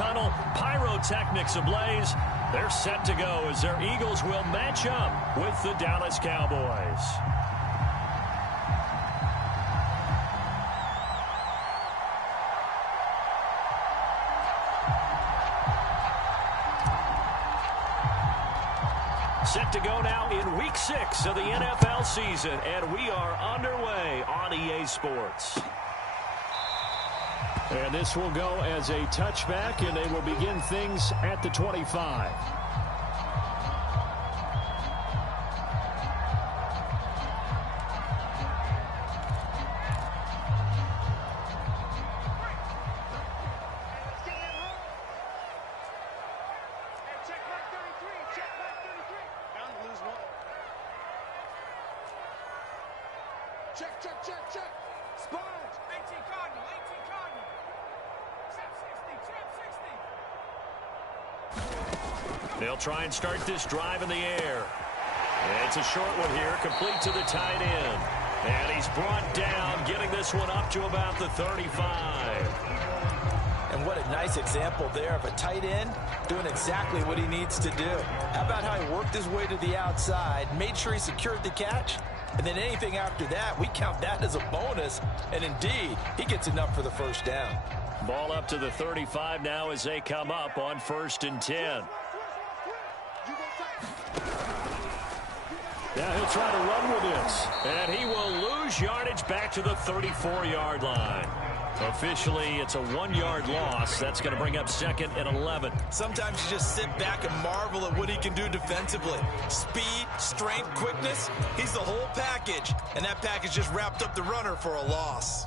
tunnel, pyrotechnics ablaze. They're set to go as their Eagles will match up with the Dallas Cowboys. Set to go now in Week 6 of the NFL season, and we are underway on EA Sports. And this will go as a touchback, and they will begin things at the 25. They'll try and start this drive in the air. And it's a short one here, complete to the tight end. And he's brought down, getting this one up to about the 35. And what a nice example there of a tight end doing exactly what he needs to do. How about how he worked his way to the outside, made sure he secured the catch, and then anything after that, we count that as a bonus. And indeed, he gets enough for the first down. Ball up to the 35 now as they come up on 1st and 10. Now he'll try to run with this. And he will lose yardage back to the 34-yard line. Officially, it's a 1-yard loss. That's going to bring up 2nd and 11. Sometimes you just sit back and marvel at what he can do defensively. Speed, strength, quickness. He's the whole package. And that package just wrapped up the runner for a loss.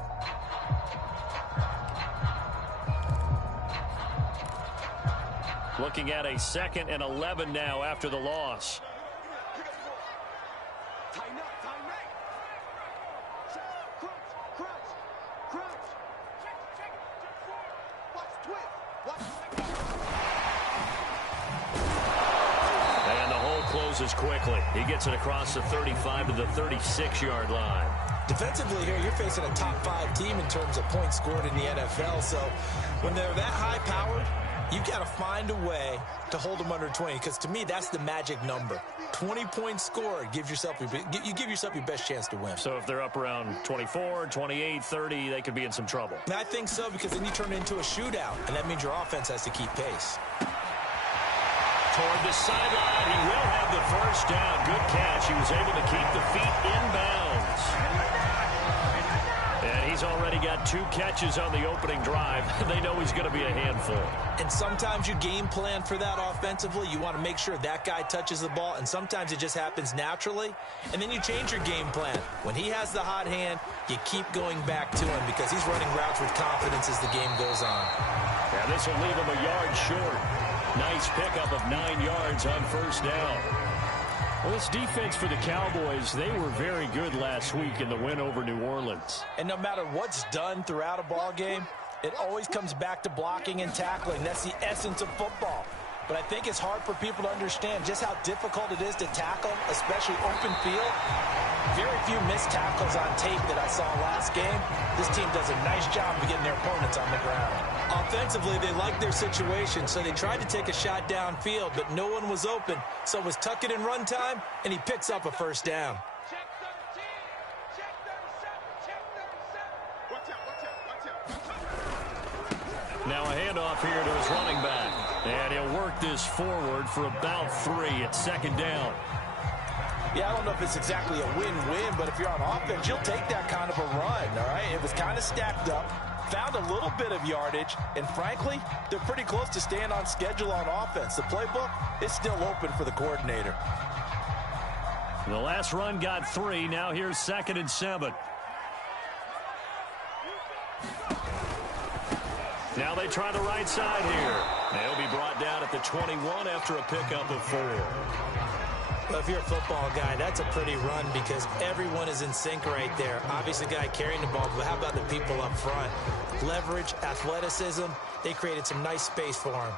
Looking at a 2nd and 11 now after the loss. And the hole closes quickly. He gets it across the 35 to the 36-yard line. Defensively here, you're facing a top 5 team in terms of points scored in the NFL. So when they're that high-powered, you've got to find a way to hold them under 20, because to me, that's the magic number. 20 points scored, you give yourself your best chance to win. So if they're up around 24, 28, 30, they could be in some trouble. And I think so, because then you turn it into a shootout, and that means your offense has to keep pace. Toward the sideline, he will have the first down. Good catch. He was able to keep the feet inbounds. And he's already got 2 catches on the opening drive. They know he's going to be a handful. And sometimes you game plan for that offensively. You want to make sure that guy touches the ball, and sometimes it just happens naturally. And then you change your game plan. When he has the hot hand, you keep going back to him because he's running routes with confidence as the game goes on. Yeah, this will leave him a yard short. Nice pickup of 9 yards on first down. Well, this defense for the Cowboys, they were very good last week in the win over New Orleans. And no matter what's done throughout a ball game, it always comes back to blocking and tackling. That's the essence of football. But I think it's hard for people to understand just how difficult it is to tackle, especially open field. Very few missed tackles on tape that I saw last game. This team does a nice job of getting their opponents on the ground. Offensively, they liked their situation, so they tried to take a shot downfield, but no one was open. So it was tuck it in run time, and he picks up a first down. Now a handoff here to his running back. And he'll work this forward for about 3 at 2nd down. Yeah, I don't know if it's exactly a win-win, but if you're on offense, you'll take that kind of a run, all right? It was kind of stacked up, found a little bit of yardage, and frankly, they're pretty close to staying on schedule on offense. The playbook is still open for the coordinator. The last run got 3. Now here's 2nd and 7. Now they try the right side here. They'll be brought down at the 21 after a pickup of 4. Well, if you're a football guy, that's a pretty run because everyone is in sync right there. Obviously, the guy carrying the ball, but how about the people up front? Leverage, athleticism, they created some nice space for him.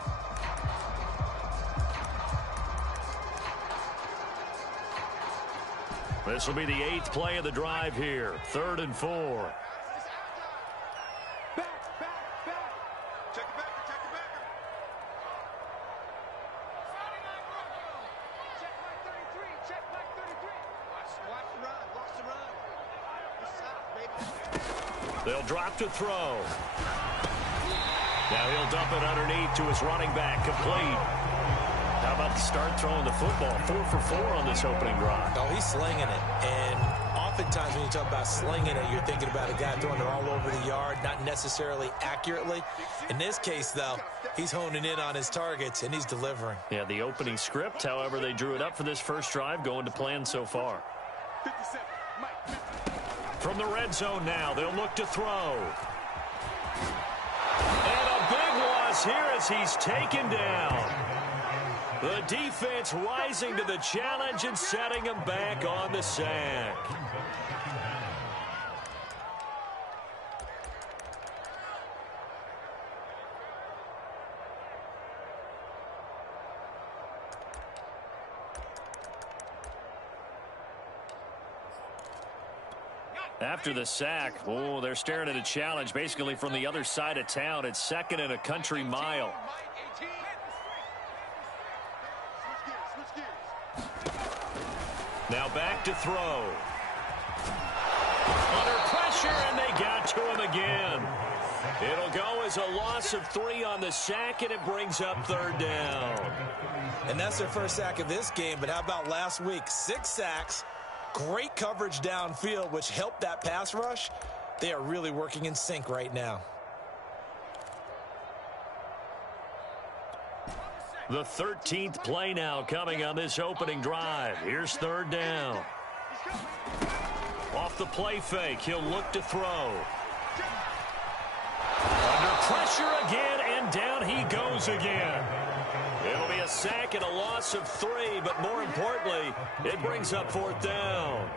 This will be the 8th play of the drive here. 3rd and 4. They'll drop to throw. Now he'll dump it underneath to his running back, complete. How about the start throwing the football? 4 for 4 on this opening drive. Oh, he's slinging it. And oftentimes when you talk about slinging it, you're thinking about a guy throwing it all over the yard, not necessarily accurately. In this case, though, he's honing in on his targets, and he's delivering. Yeah, the opening script, however, they drew it up for this first drive, going to plan so far. From the red zone now, they'll look to throw. And a big loss here as he's taken down. The defense rising to the challenge and setting him back on the sack. After the sack, oh, they're staring at a challenge basically from the other side of town. It's 2nd and a country mile. Now back to throw. Under pressure, and they got to him again. It'll go as a loss of 3 on the sack, and it brings up 3rd down. And that's their first sack of this game, but how about last week? 6 sacks, great coverage downfield, which helped that pass rush. They are really working in sync right now. The 13th play now coming on this opening drive. Here's 3rd down. Off the play fake, he'll look to throw. Under pressure again, and down he goes again. It'll be a sack and a loss of 3, but more importantly, it brings up 4th down.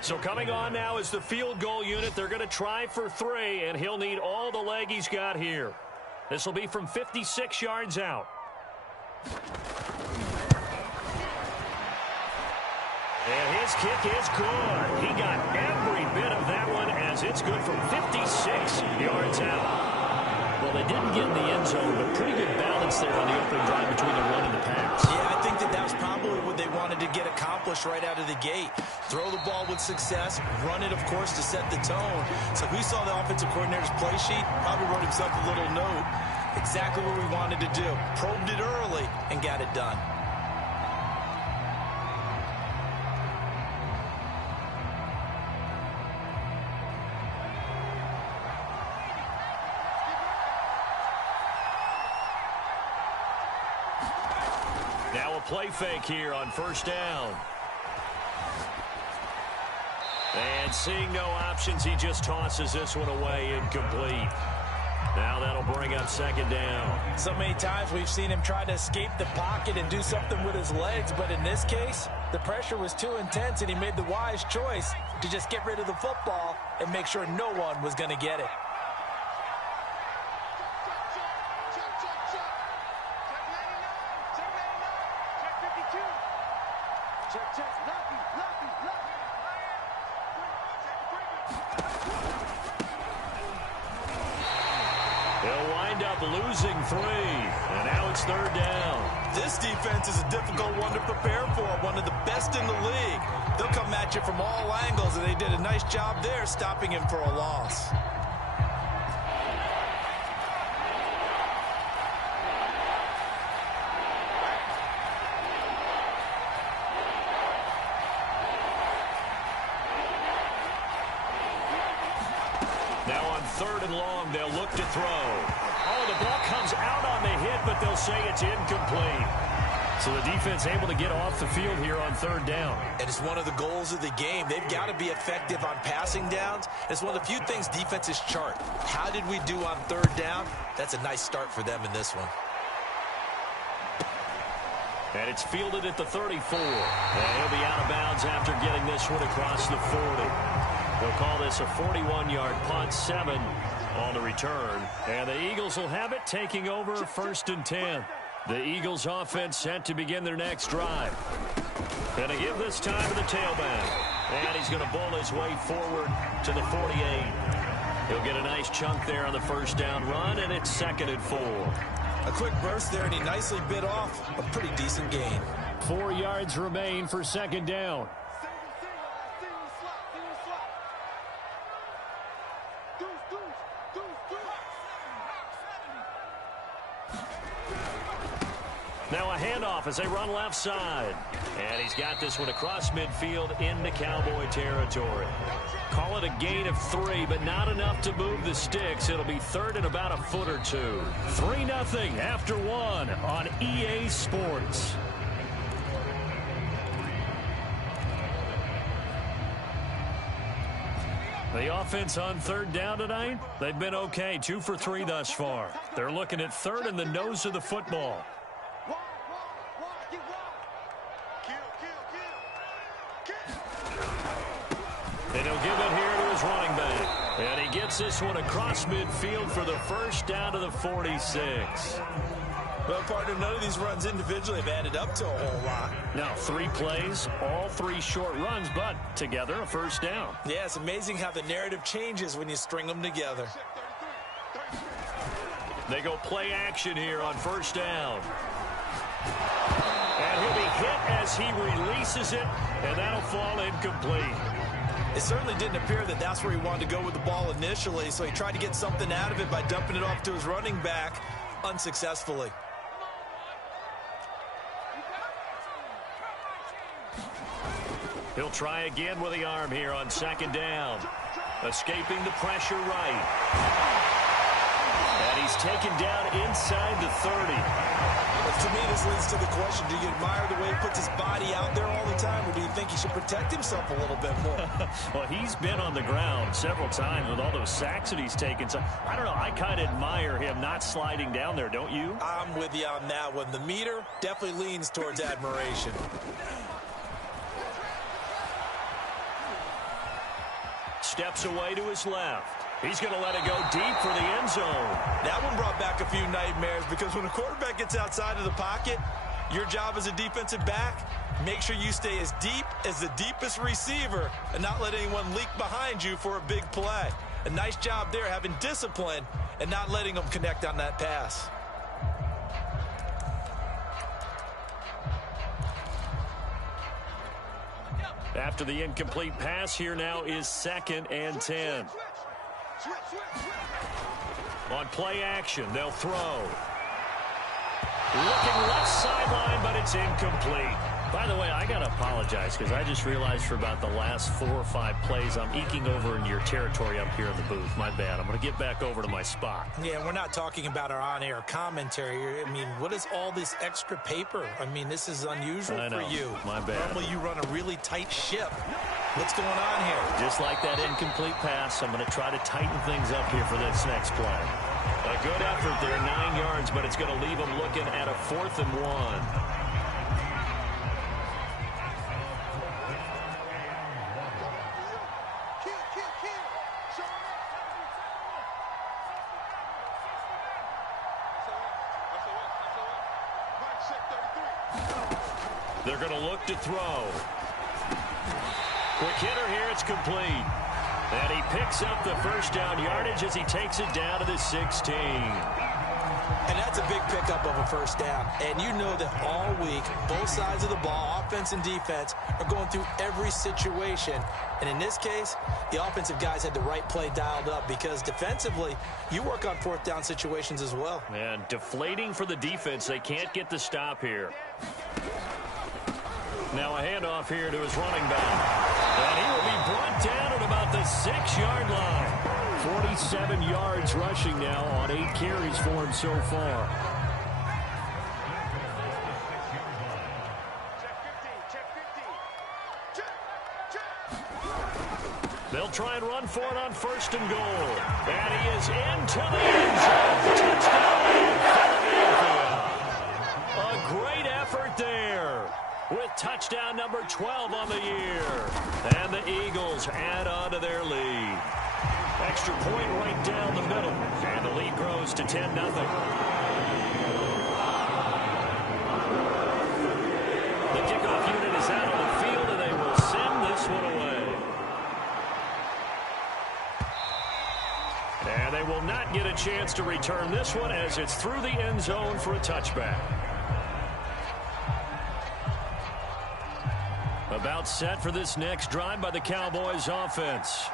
So coming on now is the field goal unit. They're going to try for 3, and he'll need all the leg he's got here. This will be from 56 yards out. And his kick is good. He got every bit of that one as it's good from 56 yards out. Well, they didn't get in the end zone, but pretty good balance there on the opening drive between the run and the pass. Yeah, I think that was probably what they wanted to get accomplished right out of the gate. Throw the ball with success, run it, of course, to set the tone. So we saw the offensive coordinator's play sheet, probably wrote himself a little note. Exactly what we wanted to do. Probed it early and got it done. Now a play fake here on 1st down. And seeing no options, he just tosses this one away, incomplete. Now that'll bring up 2nd down. So many times we've seen him try to escape the pocket and do something with his legs, but in this case, the pressure was too intense and he made the wise choice to just get rid of the football and make sure no one was going to get it. He'll wind up losing 3, and now it's 3rd down. This defense is a difficult one to prepare for, one of the best in the league. They'll come at you from all angles, and they did a nice job there stopping him for a loss. Now on 3rd and long, they'll look to throw. Oh, the ball comes out on the hit, but they'll say it's incomplete. So the defense able to get off the field here on 3rd down. And it's one of the goals of the game. They've got to be effective on passing downs. It's one of the few things defenses chart. How did we do on 3rd down? That's a nice start for them in this one. And it's fielded at the 34. And he'll be out of bounds after getting this one across the 40. They'll call this a 41-yard punt, 7 on the return. And the Eagles will have it, taking over 1st and 10. The Eagles offense set to begin their next drive. Going to give this time to the tailback. And he's going to bowl his way forward to the 48. He'll get a nice chunk there on the 1st down run, and it's 2nd and 4. A quick burst there, and he nicely bit off a pretty decent gain. 4 yards remain for 2nd down. Now a handoff as they run left side. And he's got this one across midfield into Cowboy territory. Call it a gain of 3, but not enough to move the sticks. It'll be third and about a foot or two. 3-0 after 1 on EA Sports. The offense on third down tonight, they've been okay. 2 for 3 thus far. They're looking at third in the nose of the football. And he'll give it here to his running back. And he gets this one across midfield for the first down to the 46. Well, partner, none of these runs individually have added up to a whole lot. Now, 3 plays, all 3 short runs, but together a first down. Yeah, it's amazing how the narrative changes when you string them together. They go play action here on first down. And he'll be hit as he releases it, and that'll fall incomplete. It certainly didn't appear that that's where he wanted to go with the ball initially, so he tried to get something out of it by dumping it off to his running back unsuccessfully. He'll try again with the arm here on second down. Escaping the pressure right. And he's taken down inside the 30. To me, this leads to the question, do you admire the way he puts his body out there all the time, or do you think he should protect himself a little bit more? Well, he's been on the ground several times with all those sacks that he's taken. So, I don't know, I kind of admire him not sliding down there, don't you? I'm with you on that one. The meter definitely leans towards admiration. Steps away to his left. He's going to let it go deep for the end zone. That one brought back a few nightmares because when a quarterback gets outside of the pocket, your job as a defensive back, make sure you stay as deep as the deepest receiver and not let anyone leak behind you for a big play. A nice job there having discipline and not letting them connect on that pass. After the incomplete pass, here now is 2nd and 10. On play action, they'll throw. Looking left sideline, but it's incomplete. By the way, I got to apologize because I just realized for about the last 4 or 5 plays, I'm eking over into your territory up here in the booth. My bad. I'm going to get back over to my spot. Yeah, we're not talking about our on-air commentary. I mean, what is all this extra paper? I mean, this is unusual for you. My bad. Normally you run a really tight ship. What's going on here? Just like that incomplete pass, I'm going to try to tighten things up here for this next play. A good effort there, 9 yards, but it's going to leave them looking at a 4th and 1. They're going to look to throw. Quick hitter here, it's complete. And he picks up the first down yardage as he takes it down to the 16. And that's a big pickup of a first down. And you know that all week, both sides of the ball, offense and defense, are going through every situation. And in this case, the offensive guys had the right play dialed up because defensively, you work on 4th down situations as well. And deflating for the defense. They can't get the stop here. Now a handoff here to his running back. And he will be brought down at about the 6-yard line. 47 yards rushing now on 8 carries for him so far. They'll try and run for it on 1st and goal. And he is into the end zone. Touchdown, Philadelphia. A great effort there, with touchdown number 12 on the year. And the Eagles add on to their lead. Extra point right down the middle. And the lead grows to 10-0. The kickoff unit is out on the field, and they will send this one away. And they will not get a chance to return this one as it's through the end zone for a touchback. About set for this next drive by the Cowboys offense.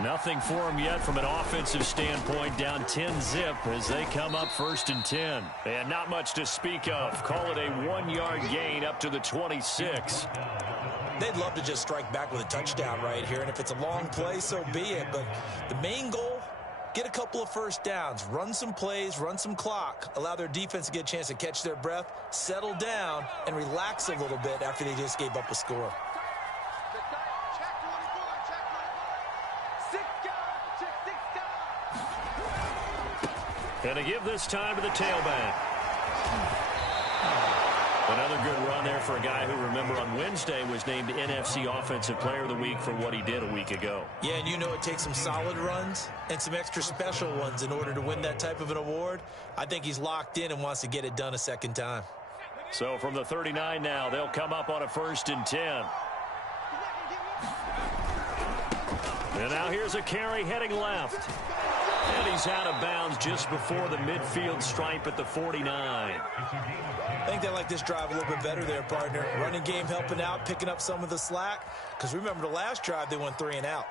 Nothing for them yet from an offensive standpoint, down 10-zip as they come up 1st and 10. And not much to speak of. Call it a 1-yard gain up to the 26. They'd love to just strike back with a touchdown right here, and if it's a long play, so be it. But the main goal, get a couple of first downs, run some plays, run some clock, allow their defense to get a chance to catch their breath, settle down, and relax a little bit after they just gave up a score. And to give this time to the tailback. Another good run there for a guy who, remember, on Wednesday was named NFC Offensive Player of the Week for what he did a week ago. Yeah, and you know it takes some solid runs and some extra special ones in order to win that type of an award. I think he's locked in and wants to get it done a second time. So from the 39 now, they'll come up on a 1st and 10. And now here's a carry heading left. And he's out of bounds just before the midfield stripe at the 49. I think they like this drive a little bit better there, partner. Running game helping out, picking up some of the slack. Because remember, the last drive, they went 3 and out.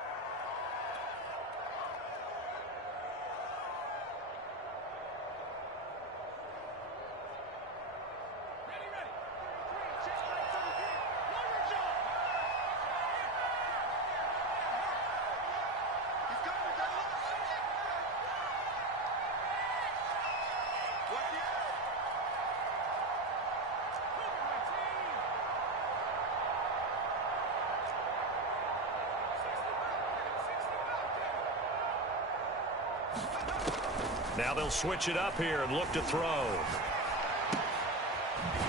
Now they'll switch it up here and look to throw.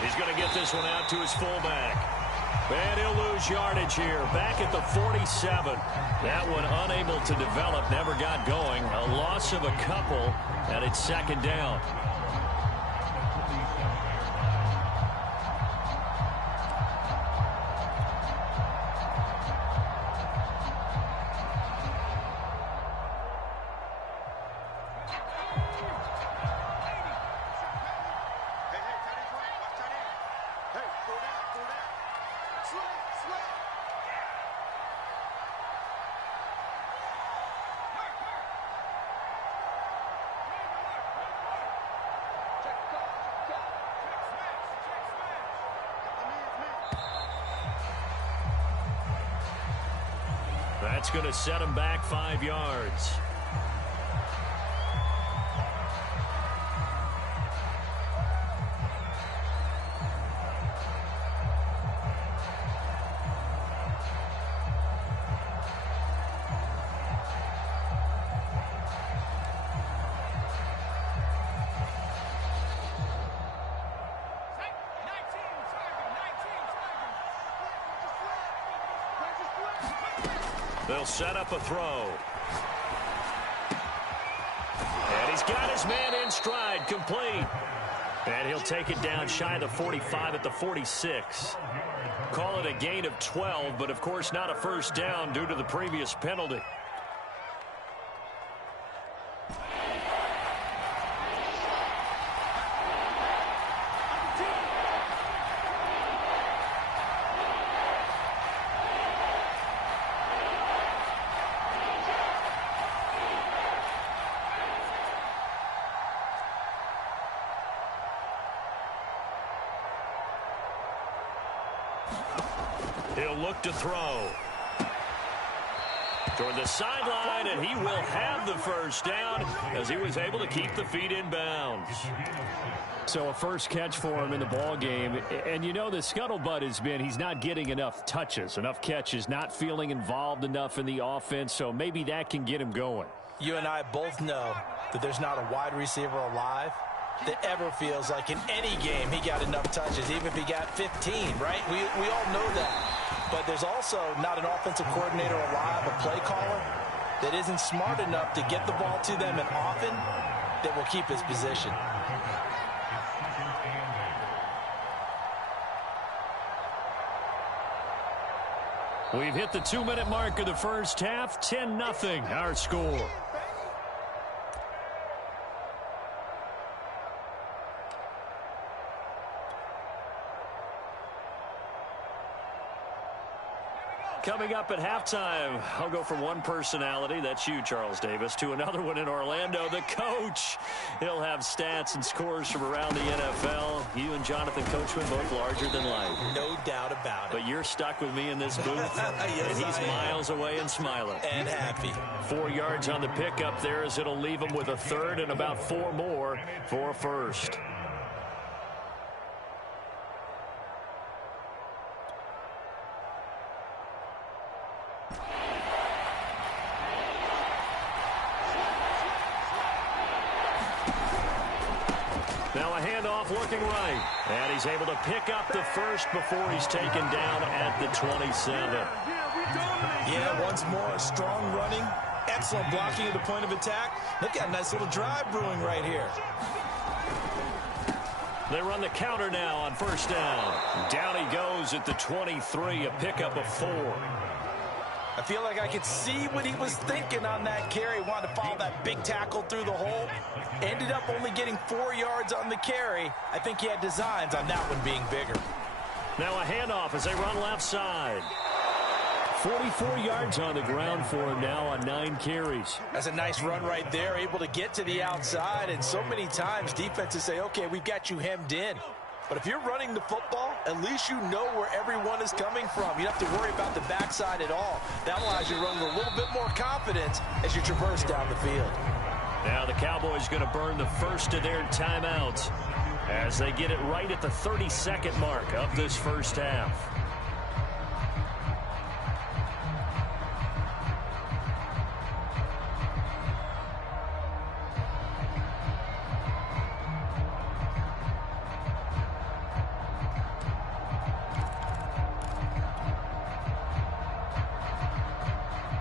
He's going to get this one out to his fullback. And he'll lose yardage here. Back at the 47. That one unable to develop, never got going. A loss of a couple, and it's 2nd down. That's going to set him back 5 yards. They'll set up a throw. And he's got his man in stride, complete. And he'll take it down shy of the 45 at the 46. Call it a gain of 12, but of course not a first down due to the previous penalty. He'll look to throw. Toward the sideline, and he will have the first down as he was able to keep the feet in bounds. So a first catch for him in the ball game. And you know the scuttlebutt has been he's not getting enough touches, enough catches, not feeling involved enough in the offense. So maybe that can get him going. You and I both know that there's not a wide receiver alive that ever feels like in any game he got enough touches, even if he got 15, right? We all know that. But there's also not an offensive coordinator alive, a play caller, that isn't smart enough to get the ball to them and often that will keep his position. We've hit the 2-minute mark of the first half. 10-0 our score. Coming up at halftime, I'll go from one personality, that's you, Charles Davis, to another one in Orlando, the coach. He'll have stats and scores from around the NFL. You and Jonathan Coachman both larger than life. No doubt about it. But you're stuck with me in this booth, yes, and he's miles away and smiling. And happy. 4 yards on the pickup there as it'll leave him with a third and about 4 more for a first. Now a handoff looking right. And he's able to pick up the first before he's taken down at the 27. Yeah, once more, strong running, excellent blocking at the point of attack. Look at a nice little drive brewing right here. They run the counter now on first down. Down he goes at the 23, a pickup of 4. I feel like I could see what he was thinking on that carry. Wanted to follow that big tackle through the hole. Ended up only getting 4 yards on the carry. I think he had designs on that one being bigger. Now a handoff as they run left side. 44 yards on the ground for him now on 9 carries. That's a nice run right there, able to get to the outside. And so many times defenses say, okay, we've got you hemmed in. But if you're running the football, at least you know where everyone is coming from. You don't have to worry about the backside at all. That allows you to run with a little bit more confidence as you traverse down the field. Now the Cowboys going to burn the first of their timeouts as they get it right at the 32nd mark of this first half.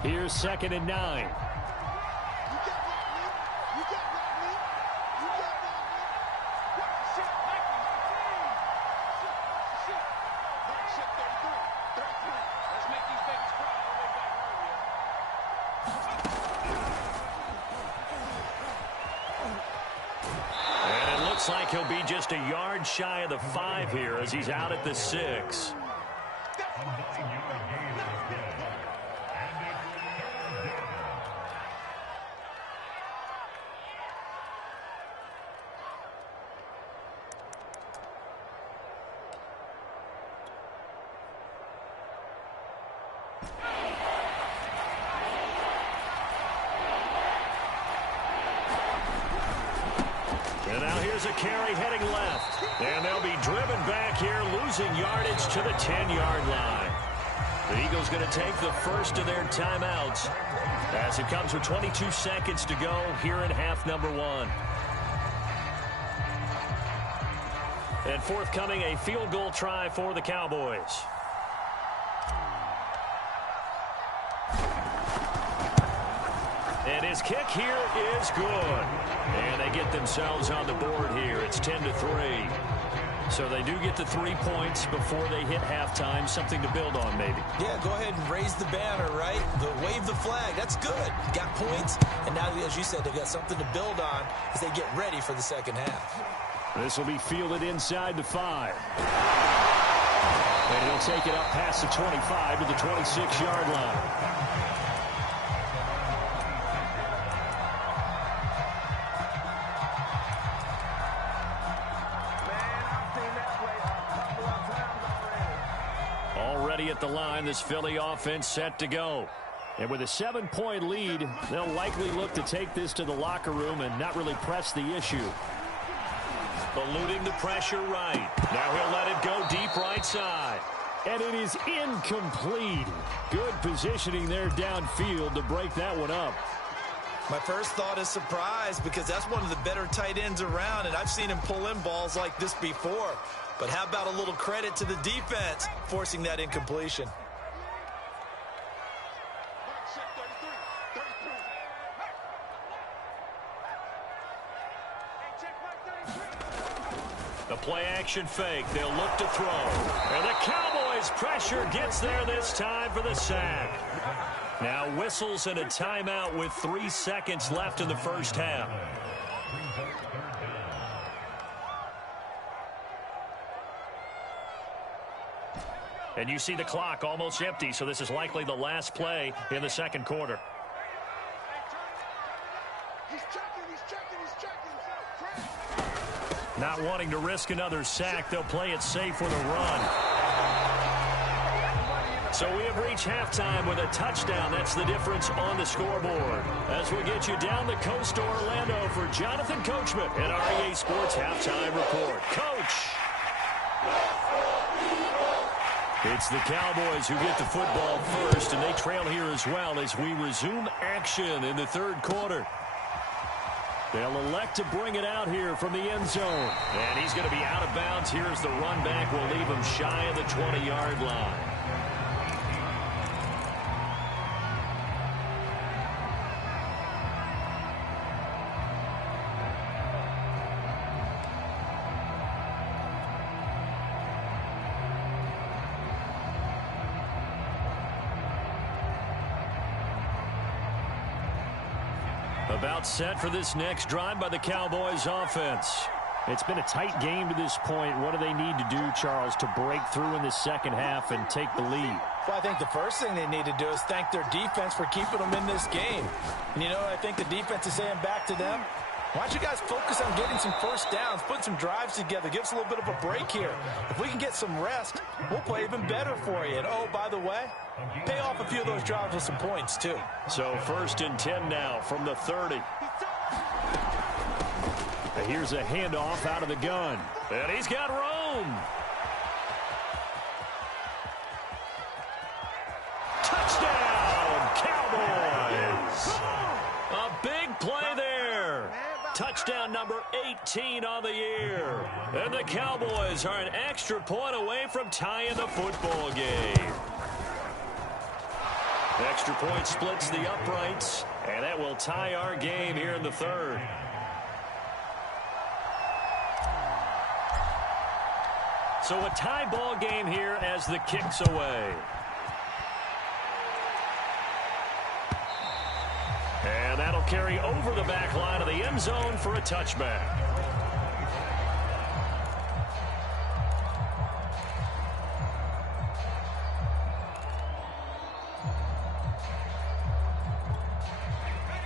Here's 2nd and 9. And it looks like he'll be just a yard shy of the 5 here as he's out at the 6. And now here's a carry heading left. And they'll be driven back here, losing yardage to the 10-yard line. The Eagles going to take the first of their timeouts as it comes with 22 seconds to go here in half number 1. And forthcoming, a field goal try for the Cowboys. And his kick here is good. And they get themselves on the board here. It's 10-3. So they do get the 3 points before they hit halftime. Something to build on, maybe. Yeah, go ahead and raise the banner, right? Wave the flag. That's good. Got points. And now, as you said, they've got something to build on as they get ready for the second half. This will be fielded inside the 5. And he'll take it up past the 25 to the 26-yard line. Already at the line, this Philly offense set to go. And with a 7-point lead, they'll likely look to take this to the locker room and not really press the issue. Eluding the pressure right. Now he'll let it go deep right side. And it is incomplete. Good positioning there downfield to break that one up. My first thought is surprise because that's one of the better tight ends around, and I've seen him pull in balls like this before. But how about a little credit to the defense forcing that incompletion? The play action fake. They'll look to throw. And the Cowboys pressure gets there this time for the sack. Now whistles and a timeout with 3 seconds left in the first half. And you see the clock almost empty, so this is likely the last play in the second quarter. Not wanting to risk another sack, they'll play it safe with a run. So we have reached halftime with a touchdown. That's the difference on the scoreboard. As we get you down the coast to Orlando for Jonathan Coachman at our EA Sports Halftime Report. Coach! It's the Cowboys who get the football first, and they trail here as well as we resume action in the third quarter. They'll elect to bring it out here from the end zone. And he's going to be out of bounds. Here's the run back. We'll leave him shy of the 20-yard line. About set for this next drive by the Cowboys offense. It's been a tight game to this point. What do they need to do, Charles, to break through in the second half and take the lead? Well, I think the first thing they need to do is thank their defense for keeping them in this game. And, you know, I think the defense is saying back to them, why don't you guys focus on getting some first downs, put some drives together, give us a little bit of a break here. If we can get some rest, we'll play even better for you. And, oh, by the way, pay off a few of those drives with some points, too. So 1st and 10 now from the 30. Here's a handoff out of the gun. And he's got room. Touchdown, Cowboys. A big play there. Touchdown number 18 on the year. And the Cowboys are an extra point away from tying the football game. Extra point splits the uprights, and that will tie our game here in the third. So a tie ball game here as the kick's away. And that'll carry over the back line of the end zone for a touchback.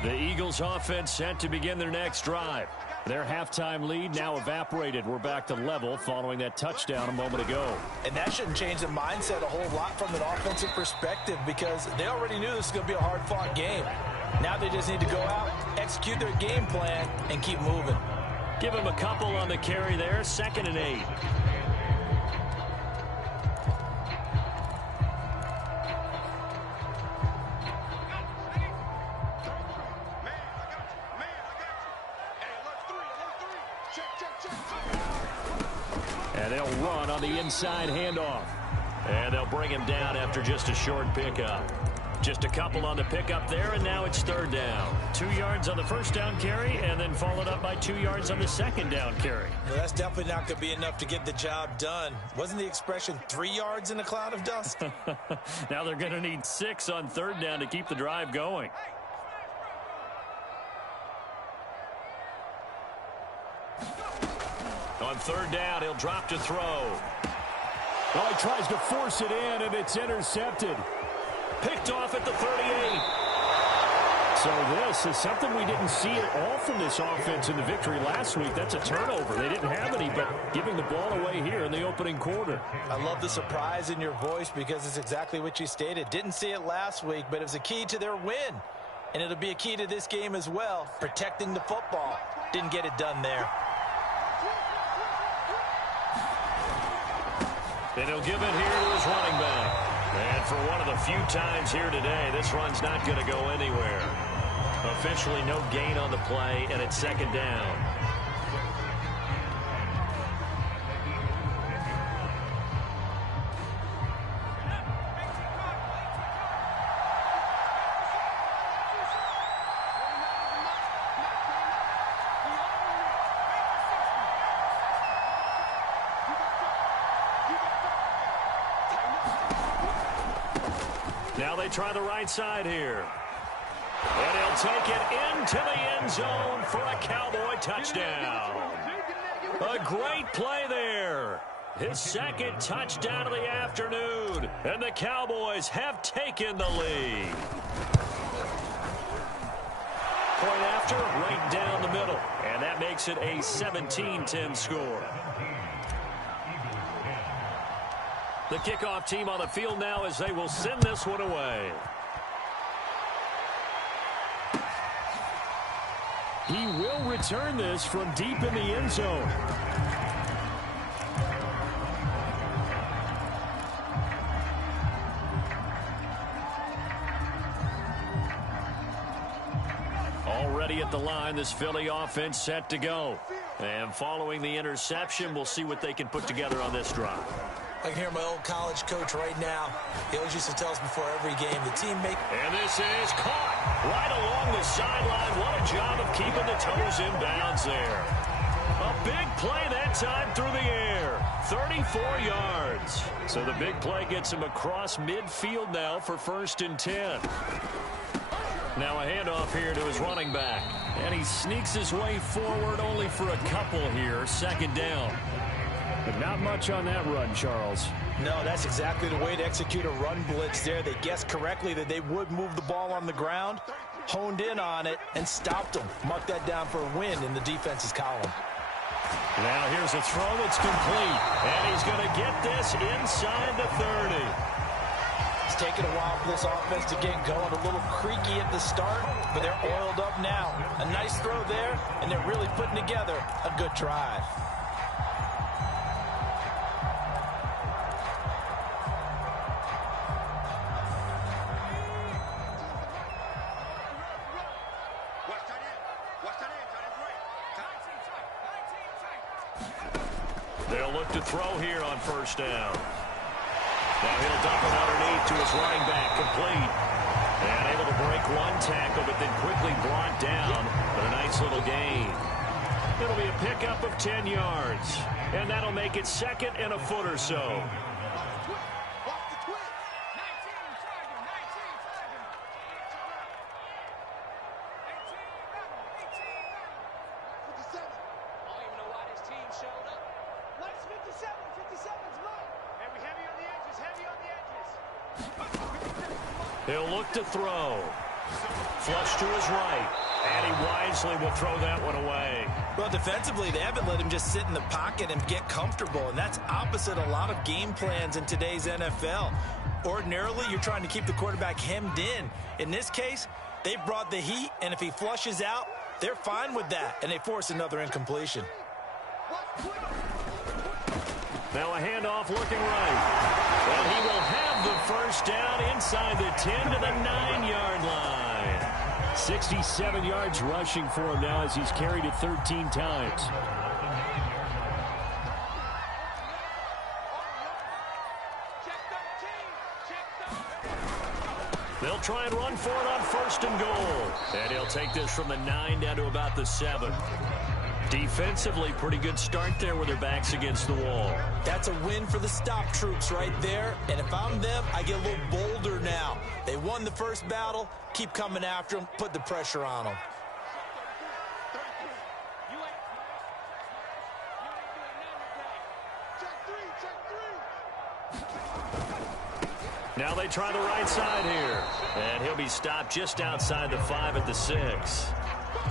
The Eagles offense set to begin their next drive. Their halftime lead now evaporated. We're back to level following that touchdown a moment ago. And that shouldn't change the mindset a whole lot from an offensive perspective because they already knew this was going to be a hard-fought game. Now they just need to go out, execute their game plan, and keep moving. Give him a couple on the carry there. 2nd and 8. And they'll run on the inside handoff. And they'll bring him down after just a short pickup. Just a couple on the pickup there, and now it's 3rd down. 2 yards on the first down carry, and then followed up by 2 yards on the second down carry. Well, that's definitely not going to be enough to get the job done. Wasn't the expression 3 yards in a cloud of dust? Now they're going to need 6 on 3rd down to keep the drive going. On 3rd down, he'll drop to throw. Well, he tries to force it in, and it's intercepted. Picked off at the 38. So this is something we didn't see at all from this offense in the victory last week. That's a turnover. They didn't have any, but giving the ball away here in the opening quarter. I love the surprise in your voice because it's exactly what you stated. Didn't see it last week, but it was a key to their win. And it'll be a key to this game as well, protecting the football. Didn't get it done there. And he'll give it here to his running back. And for one of the few times here today, this run's not going to go anywhere. Officially no gain on the play, and it's 2nd down. Now they try the right side here. And he'll take it into the end zone for a Cowboy touchdown. A great play there. His second touchdown of the afternoon. And the Cowboys have taken the lead. Point after, right down the middle. And that makes it a 17-10 score. The kickoff team on the field now as they will send this one away. He will return this from deep in the end zone. Already at the line, this Philly offense set to go. And following the interception, we'll see what they can put together on this drive. I can hear my old college coach right now. He always used to tell us before every game, the team make... And this is caught right along the sideline. What a job of keeping the toes in bounds there. A big play that time through the air. 34 yards. So the big play gets him across midfield now for 1st and 10. Now a handoff here to his running back. And he sneaks his way forward only for a couple here. 2nd down. But not much on that run, Charles. No, that's exactly the way to execute a run blitz there. They guessed correctly that they would move the ball on the ground, honed in on it, and stopped them. Mark that down for a win in the defense's column. Now here's a throw that's complete. And he's going to get this inside the 30. It's taken a while for this offense to get going. A little creaky at the start, but they're oiled up now. A nice throw there, and they're really putting together a good drive. They'll look to throw here on 1st down. Now he'll dump it underneath to his running back, complete. And able to break one tackle, but then quickly brought down. But a nice little gain. It'll be a pickup of 10 yards. And that'll make it 2nd and a foot or so. He'll look to throw. Flush to his right. And he wisely will throw that one away. Well, defensively, they haven't let him just sit in the pocket and get comfortable, and that's opposite a lot of game plans in today's NFL. Ordinarily, you're trying to keep the quarterback hemmed in. In this case, they brought the heat, and if he flushes out, they're fine with that, and they force another incompletion. Now a handoff looking right. And he will have the 1st down inside the 10 to the 9-yard line. 67 yards rushing for him now as he's carried it 13 times. They'll try and run for it on 1st and goal. And he'll take this from the 9 down to about the 7. Defensively, pretty good start there with their backs against the wall. That's a win for the stop troops right there. And if I'm them, I get a little bolder now. They won the first battle. Keep coming after them. Put the pressure on them. Now they try the right side here. And he'll be stopped just outside the 5 at the 6.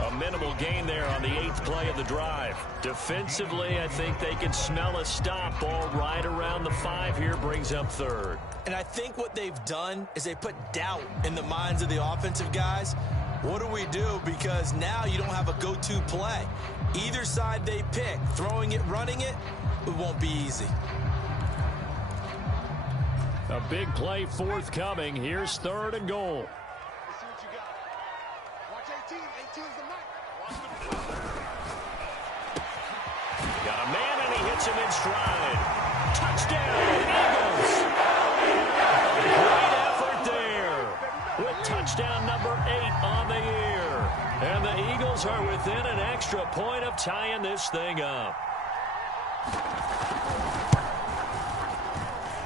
A minimal gain there on the 8th play of the drive. Defensively, I think they can smell a stop. Ball right around the 5 here, brings up 3rd. And I think what they've done is they put doubt in the minds of the offensive guys. What do we do? Because now you don't have a go-to play. Either side they pick, throwing it, running it, it won't be easy. A big play forthcoming. Here's 3rd and goal. Got a man, and he hits him in stride. Touchdown, Eagles! Great effort there with touchdown number 8 on the year. And the Eagles are within an extra point of tying this thing up.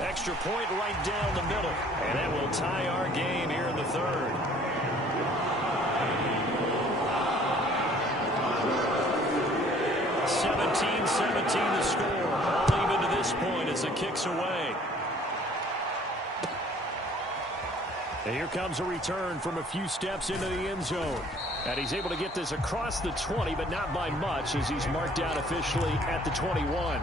Extra point right down the middle. And that will tie our game here in the 3rd. 17-17 the score. All even to this this point as it kicks away. And here comes a return from a few steps into the end zone. And he's able to get this across the 20, but not by much, as he's marked out officially at the 21.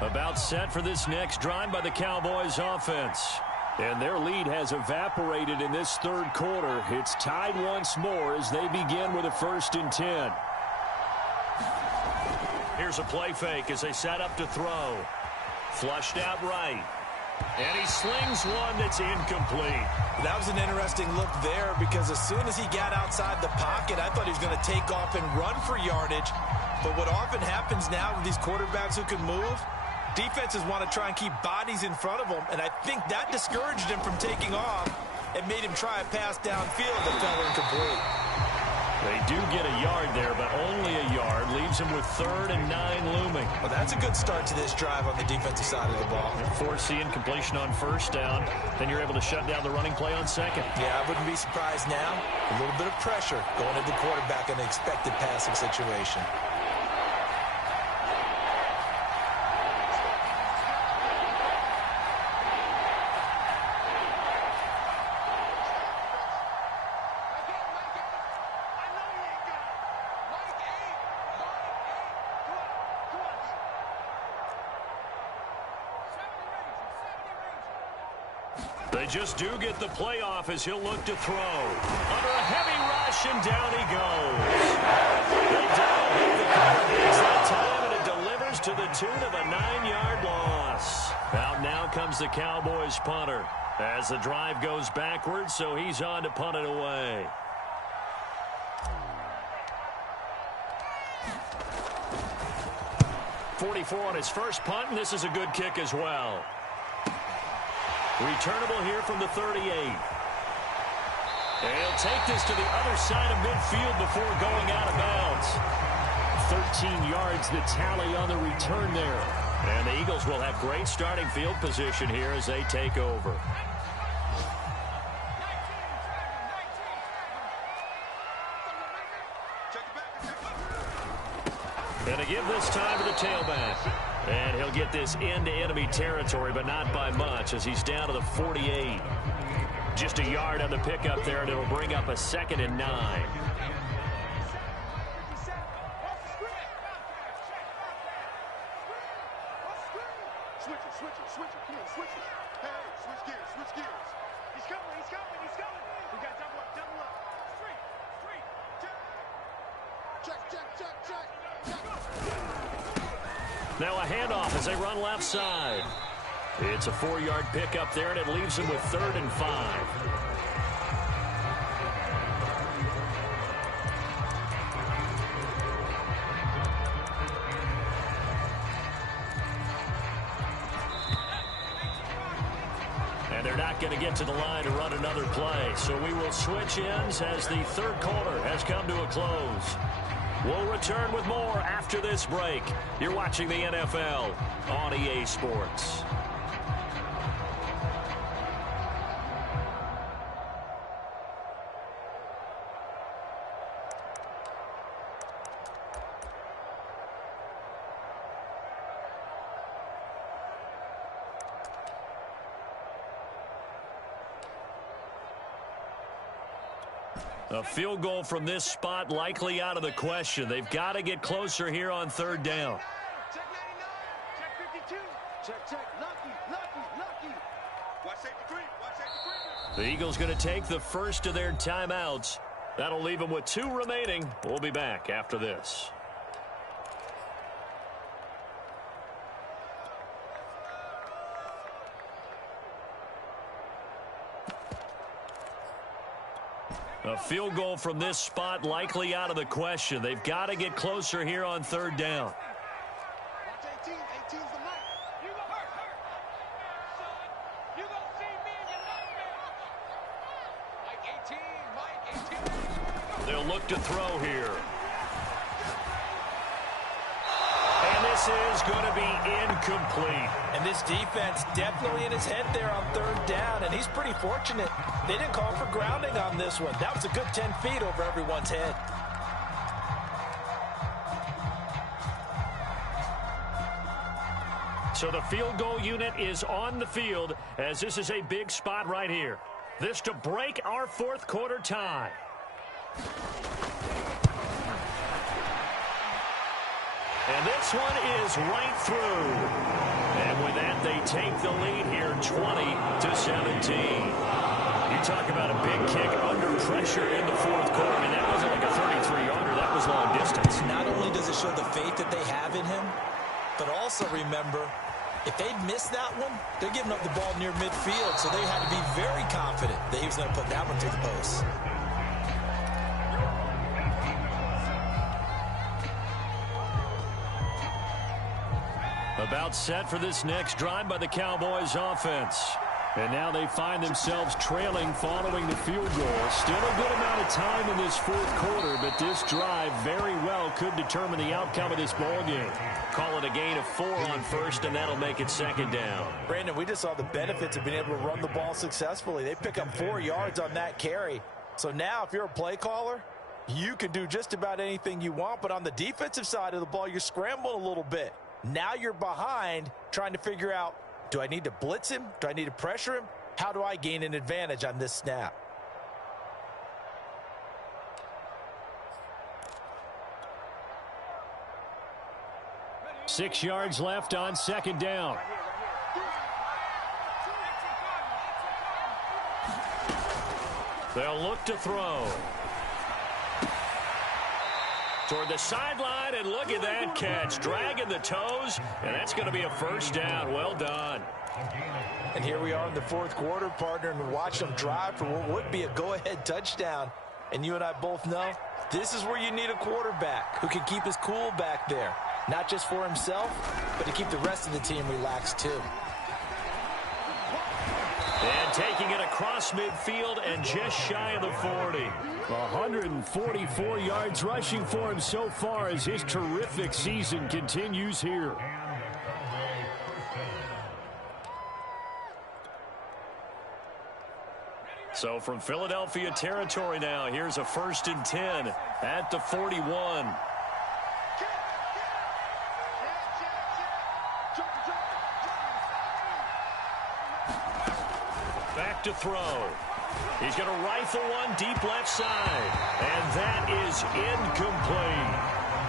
About set for this next drive by the Cowboys offense. And their lead has evaporated in this third quarter. It's tied once more as they begin with a 1st and 10. Here's a play fake as they set up to throw. Flushed out right. And he slings one that's incomplete. That was an interesting look there because as soon as he got outside the pocket, I thought he was going to take off and run for yardage. But what often happens now with these quarterbacks who can move, defenses want to try and keep bodies in front of them, and I think that discouraged him from taking off and made him try a pass downfield that fell incomplete. They do get a yard there, but only a yard. Leaves him with 3rd and 9 looming. Well, that's a good start to this drive on the defensive side of the ball. Force the incompletion on 1st down. Then you're able to shut down the running play on 2nd. Yeah, I wouldn't be surprised now. A little bit of pressure going into the quarterback in an expected passing situation. They just do get the playoff as he'll look to throw. Under a heavy rush, and down he goes. They don't hit the Cowboys that time, and it delivers to the tune of a 9-yard loss. Out now comes the Cowboys punter as the drive goes backwards, so he's on to punt it away. .44 on his first punt, and this is a good kick as well. Returnable here from the 38. And he'll take this to the other side of midfield before going out of bounds. 13 yards the tally on the return there. And the Eagles will have great starting field position here as they take over. And a give this time to the tailback. And he'll get this into enemy territory, but not by much as he's down to the 48. Just a yard on the pickup there, and it'll bring up a 2nd and 9. Now a handoff as they run left side. It's a 4-yard pickup there, and it leaves them with 3rd and 5. And they're not going to get to the line to run another play, so we will switch ends as the third quarter has come to a close. We'll return with more after this break. You're watching the NFL on EA Sports. A field goal from this spot likely out of the question. They've got to get closer here on 3rd down. Check 99. Check 52. Check. Lucky. Watch safety creep. The Eagles going to take the first of their timeouts. That'll leave them with 2 remaining. We'll be back after this. A field goal from this spot likely out of the question. They've got to get closer here on 3rd down. Watch 18. 18's the mic. You go hurt. Son, you gonna see me in your nightmare. Mike 18. They'll look to throw here. And this is going to be incomplete. And this defense definitely in his head there on 3rd down, and he's pretty fortunate. They didn't call for grounding on this one. That was a good 10 feet over everyone's head. So the field goal unit is on the field as this is a big spot right here. This to break our fourth quarter tie. And this one is right through. And with that, they take the lead here 20-17. You talk about a big kick under pressure in the fourth quarter. I mean, that wasn't like a 33-yarder. That was long distance. Not only does it show the faith that they have in him, but also remember, if they'd missed that one, they're giving up the ball near midfield, so they had to be very confident that he was going to put that one through the post. About set for this next drive by the Cowboys offense. And now they find themselves trailing following the field goal. Still a good amount of time in this fourth quarter, but this drive very well could determine the outcome of this ball game. Call it a gain of 4 on first, and that'll make it second down. Brandon, we just saw the benefits of being able to run the ball successfully. They pick up 4 yards on that carry. So now if you're a play caller, you can do just about anything you want, but on the defensive side of the ball, you're scrambling a little bit. Now you're behind trying to figure out, do I need to blitz him? Do I need to pressure him? How do I gain an advantage on this snap? Six yards left on second down. They'll look to throw. Toward the sideline, and look at that catch. Dragging the toes, and that's going to be a first down. Well done. And here we are in the fourth quarter, partner, and watch them drive for what would be a go-ahead touchdown. And you and I both know this is where you need a quarterback who can keep his cool back there. Not just for himself, but to keep the rest of the team relaxed too. And taking it across midfield and just shy of the 40. 144 yards rushing for him so far as his terrific season continues here. So from Philadelphia territory now, here's a 1st and 10 at the 41. Back to throw. He's going to rifle one deep left side. And that is incomplete.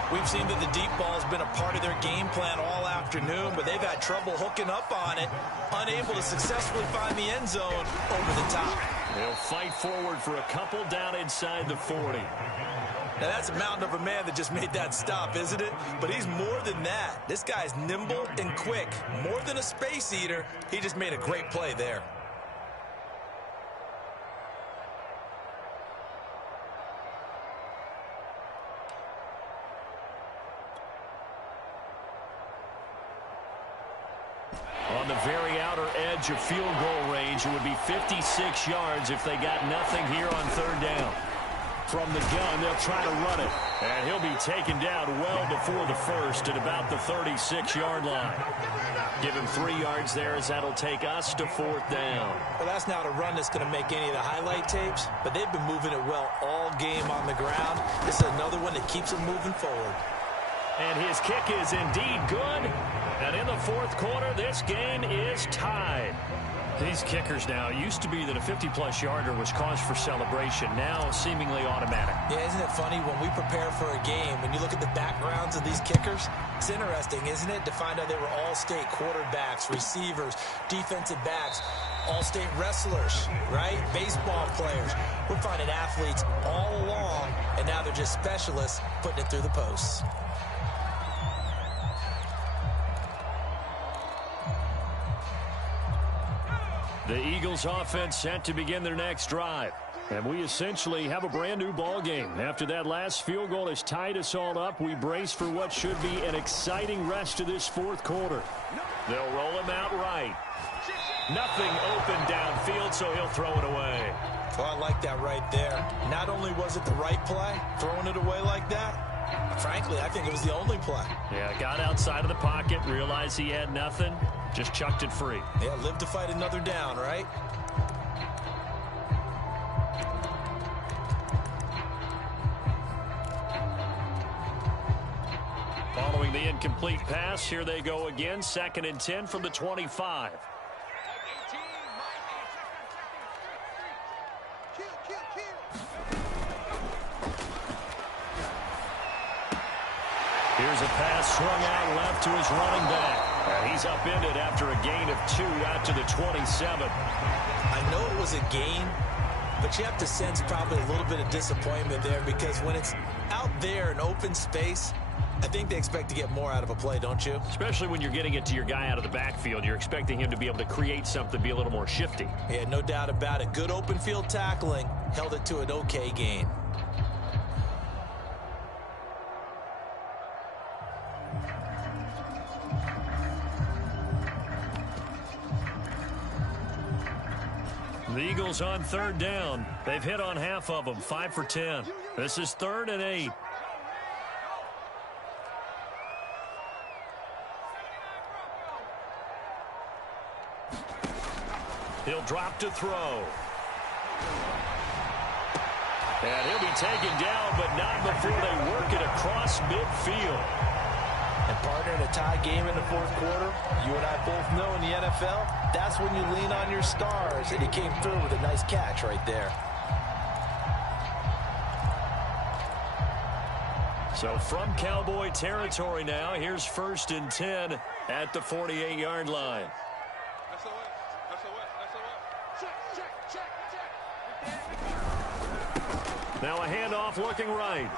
We've seen that the deep ball has been a part of their game plan all afternoon, but they've had trouble hooking up on it, unable to successfully find the end zone over the top. They'll fight forward for a couple down inside the 40. Now, that's a mountain of a man that just made that stop, isn't it? But he's more than that. This guy's nimble and quick. More than a space eater, he just made a great play there. On the very outer edge of field goal range, it would be 56 yards if they got nothing here on third down. From the gun, they'll try to run it. And he'll be taken down well before the first at about the 36-yard line. Give him 3 yards there as that'll take us to fourth down. Well, that's not a run that's going to make any of the highlight tapes, but they've been moving it well all game on the ground. This is another one that keeps them moving forward. And his kick is indeed good. And in the fourth quarter, this game is tied. These kickers now, used to be that a 50-plus yarder was cause for celebration. Now seemingly automatic. Yeah, isn't it funny when we prepare for a game, when you look at the backgrounds of these kickers, it's interesting, isn't it, to find out they were all-state quarterbacks, receivers, defensive backs, all-state wrestlers, right? Baseball players. We're finding athletes all along, and now they're just specialists putting it through the posts. The Eagles offense set to begin their next drive. And we essentially have a brand new ball game. After that last field goal has tied us all up, we brace for what should be an exciting rest of this fourth quarter. They'll roll him out right. Nothing open downfield, so he'll throw it away. Well, I like that right there. Not only was it the right play, throwing it away like that, frankly, I think it was the only play. Yeah, got outside of the pocket, realized he had nothing, just chucked it free. Yeah, live to fight another down, right? incomplete pass. Here they go again. 2nd and 10 from the 25. Here's a pass swung out left to his running back. And he's upended after a gain of 2 out to the 27. I know it was a gain, but you have to sense probably a little bit of disappointment there, because when it's out there in open space, I think they expect to get more out of a play, don't you? Especially when you're getting it to your guy out of the backfield. You're expecting him to be able to create something, be a little more shifty. Yeah, no doubt about it. Good open field tackling held it to an okay gain. The Eagles on 3rd down. They've hit on half of them, 5 for 10. This is 3rd and 8. He'll drop to throw. And he'll be taken down, but not before they work it across midfield. And partner, in a tie game in the 4th quarter, you and I both know in the NFL, that's when you lean on your stars, and he came through with a nice catch right there. So from Cowboy territory now, here's 1st and 10 at the 48-yard line. Now a handoff looking right.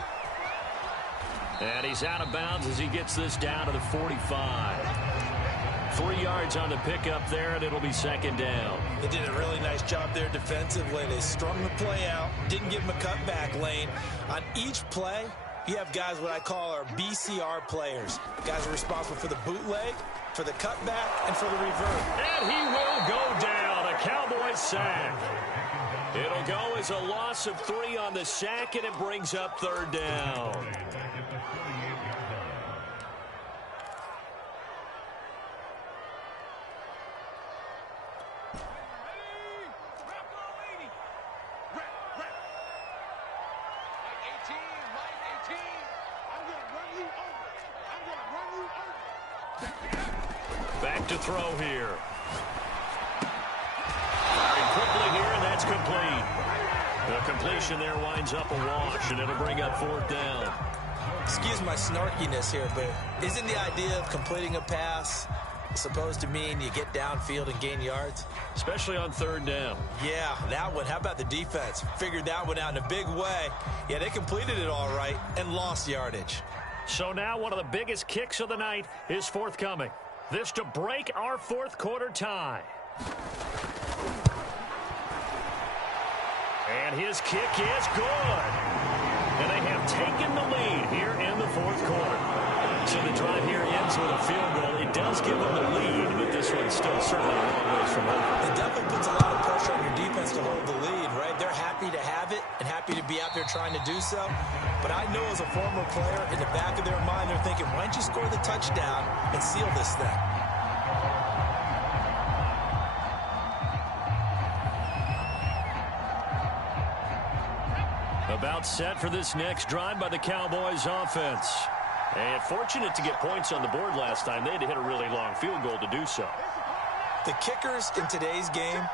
And he's out of bounds as he gets this down to the 45. 3 yards on the pickup there, and it'll be 2nd down. They did a really nice job there defensively. They strung the play out, didn't give him a cutback lane. On each play, you have guys what I call our BCR players. Guys are responsible for the bootleg, for the cutback, and for the revert. And he will go down. A Cowboy sack. It'll go as a loss of 3 on the sack, and it brings up 3rd down. Back to throw here. Firing quickly here, and that's complete. The completion there winds up a wash, and it'll bring up 4th down. Excuse my snarkiness here, but isn't the idea of completing a pass supposed to mean you get downfield and gain yards? Especially on 3rd down. Yeah, that one. How about the defense? Figured that one out in a big way. Yeah, they completed it all right and lost yardage. So now one of the biggest kicks of the night is forthcoming. This to break our 4th quarter tie. And his kick is good. And they have taken the lead here in the 4th quarter. So the drive here ends with a field goal. It does give them the lead, but this one's still certainly a long ways from over. It definitely puts a lot of pressure on your defense to hold the lead, right? They're happy to have it and happy to be out there trying to do so. But I know as a former player, in the back of their mind, they're thinking, why don't you score the touchdown and seal this thing? About set for this next drive by the Cowboys offense. And fortunate to get points on the board last time. They had to hit a really long field goal to do so. The kickers in today's game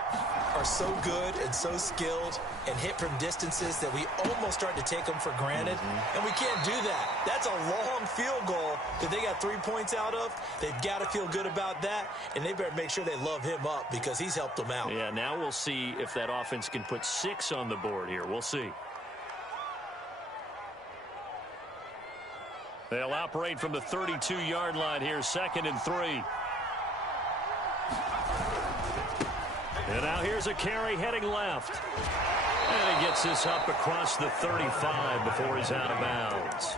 are so good and so skilled and hit from distances that we almost start to take them for granted. And we can't do that. That's a long field goal that they got 3 points out of. They've got to feel good about that, and they better make sure they love him up because he's helped them out. Yeah, now we'll see if that offense can put 6 on the board here. We'll see. They'll operate from the 32-yard line here, 2nd and 3. And now here's a carry heading left. And he gets this up across the 35 before he's out of bounds.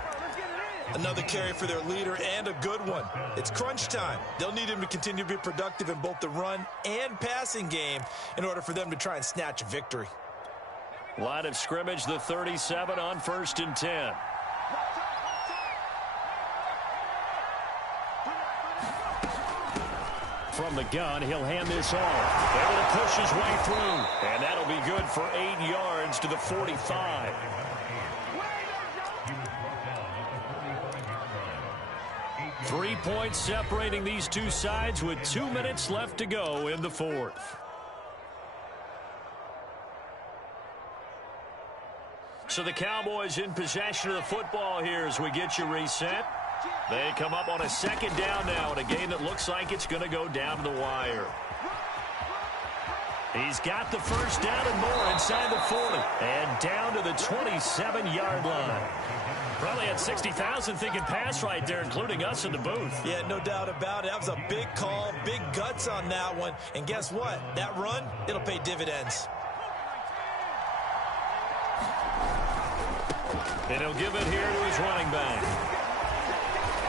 Another carry for their leader and a good one. It's crunch time. They'll need him to continue to be productive in both the run and passing game in order for them to try and snatch a victory. Line of scrimmage, the 37 on 1st and 10. From the gun, he'll hand this off. Able to push his way through. And that'll be good for 8 yards to the 45. 3 points separating these two sides with 2 minutes left to go in the fourth. So the Cowboys in possession of the football here as we get you reset. They come up on a second down now in a game that looks like it's going to go down to the wire. He's got the first down and more inside the 40. And down to the 27-yard line. Probably had 60,000 thinking pass right there, including us in the booth. Yeah, no doubt about it. That was a big call, big guts on that one. And guess what? That run, it'll pay dividends. And he'll give it here to his running back.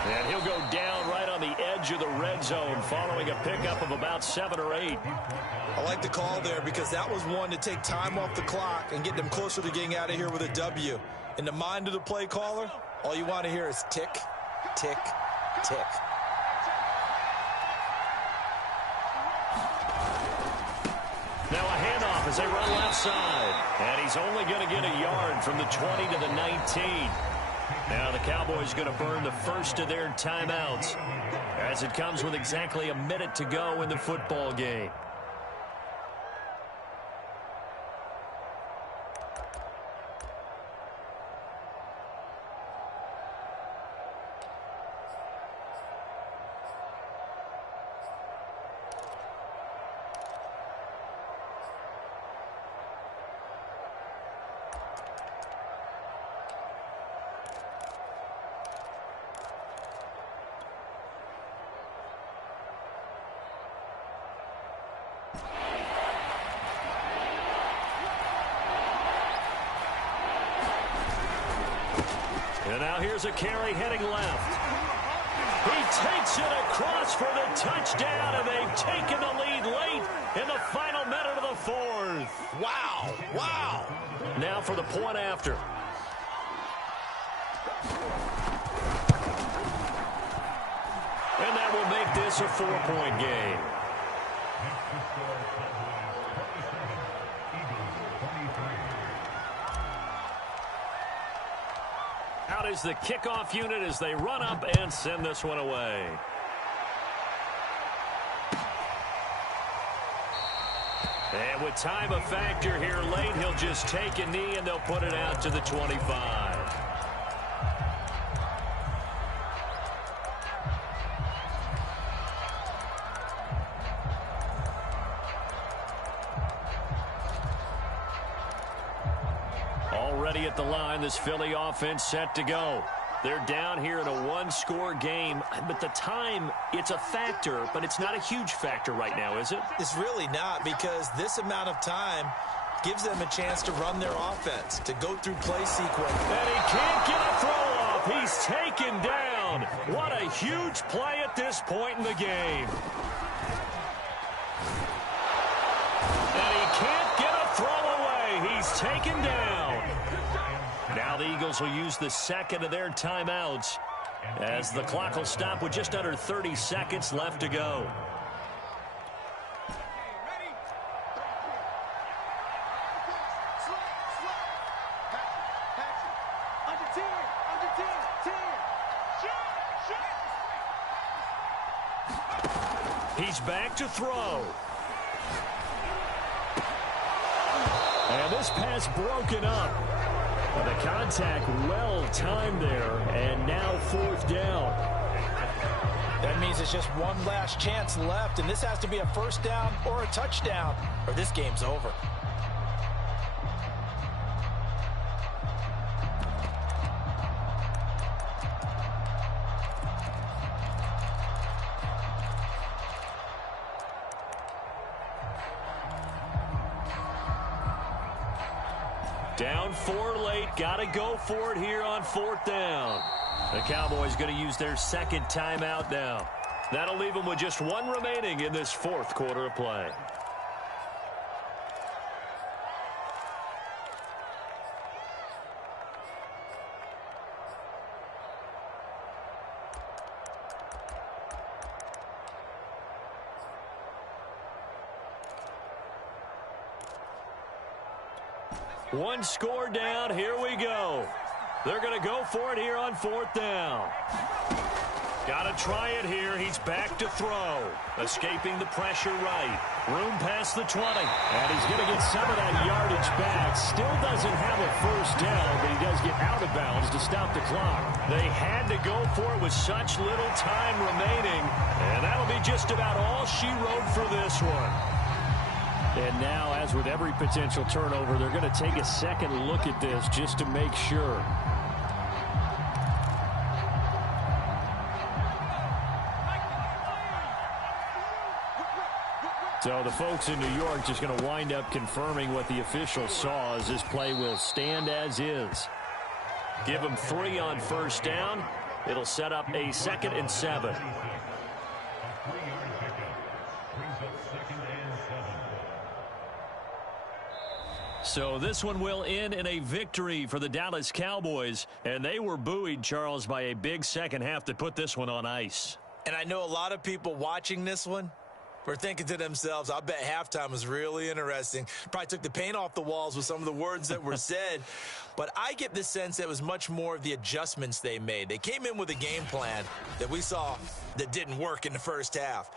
And he'll go down right on the edge of the red zone following a pickup of about 7 or 8. I like the call there because that was one to take time off the clock and get them closer to getting out of here with a W. In the mind of the play caller, all you want to hear is tick, tick, tick. Now a handoff as they run left side. And he's only going to get a yard from the 20 to the 19. Now the Cowboys going to burn the first of their timeouts as it comes with exactly a minute to go in the football game. And now here's a carry heading left. He takes it across for the touchdown, and they've taken the lead late in the final minute of the fourth. Wow, wow. Now for the point after. And that will make this a 4-point game. Out is the kickoff unit as they run up and send this one away. And with time a factor here late, he'll just take a knee and they'll put it out to the 25. Already at the line, this Philly offense set to go. They're down here in a one-score game, but the time, it's a factor, but it's not a huge factor right now, is it? It's really not, because this amount of time gives them a chance to run their offense, to go through play sequence. And he can't get a throw off. He's taken down. What a huge play at this point in the game. And he can't get a throw away. He's taken down. Now the Eagles will use the second of their timeouts as the clock will stop with just under 30 seconds left to go. He's back to throw. And this pass broken up. The contact well timed there, and now fourth down. That means it's just one last chance left, and this has to be a first down or a touchdown, or this game's over. Down 4 late, got to go for it here on fourth down. The Cowboys going to use their second timeout now. That'll leave them with just one remaining in this fourth quarter of play. One score down. Here we go. They're going to go for it here on fourth down. Got to try it here. He's back to throw. Escaping the pressure right. Room past the 20. And he's going to get some of that yardage back. Still doesn't have a first down, but he does get out of bounds to stop the clock. They had to go for it with such little time remaining. And that'll be just about all she wrote for this one. And now, as with every potential turnover, they're going to take a second look at this just to make sure. So the folks in New York just going to wind up confirming what the officials saw, as this play will stand as is. Give them 3 on first down. It'll set up a 2nd and 7. So this one will end in a victory for the Dallas Cowboys. And they were buoyed, Charles, by a big second half to put this one on ice. And I know a lot of people watching this one were thinking to themselves, I bet halftime was really interesting. Probably took the paint off the walls with some of the words that were said. But I get the sense that it was much more of the adjustments they made. They came in with a game plan that we saw that didn't work in the first half.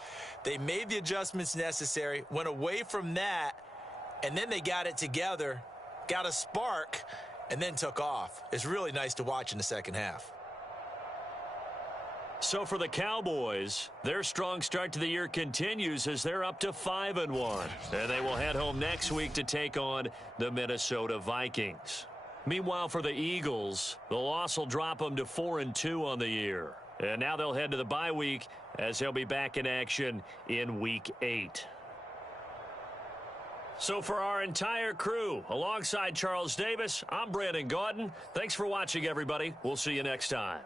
They made the adjustments necessary, went away from that, and then they got it together, got a spark, and then took off. It's really nice to watch in the second half. So for the Cowboys, their strong start to the year continues as they're up to 5-1. And they will head home next week to take on the Minnesota Vikings. Meanwhile, for the Eagles, the loss will drop them to 4-2 on the year. And now they'll head to the bye week as they'll be back in action in Week 8. So for our entire crew, alongside Charles Davis, I'm Brandon Gaudin. Thanks for watching, everybody. We'll see you next time.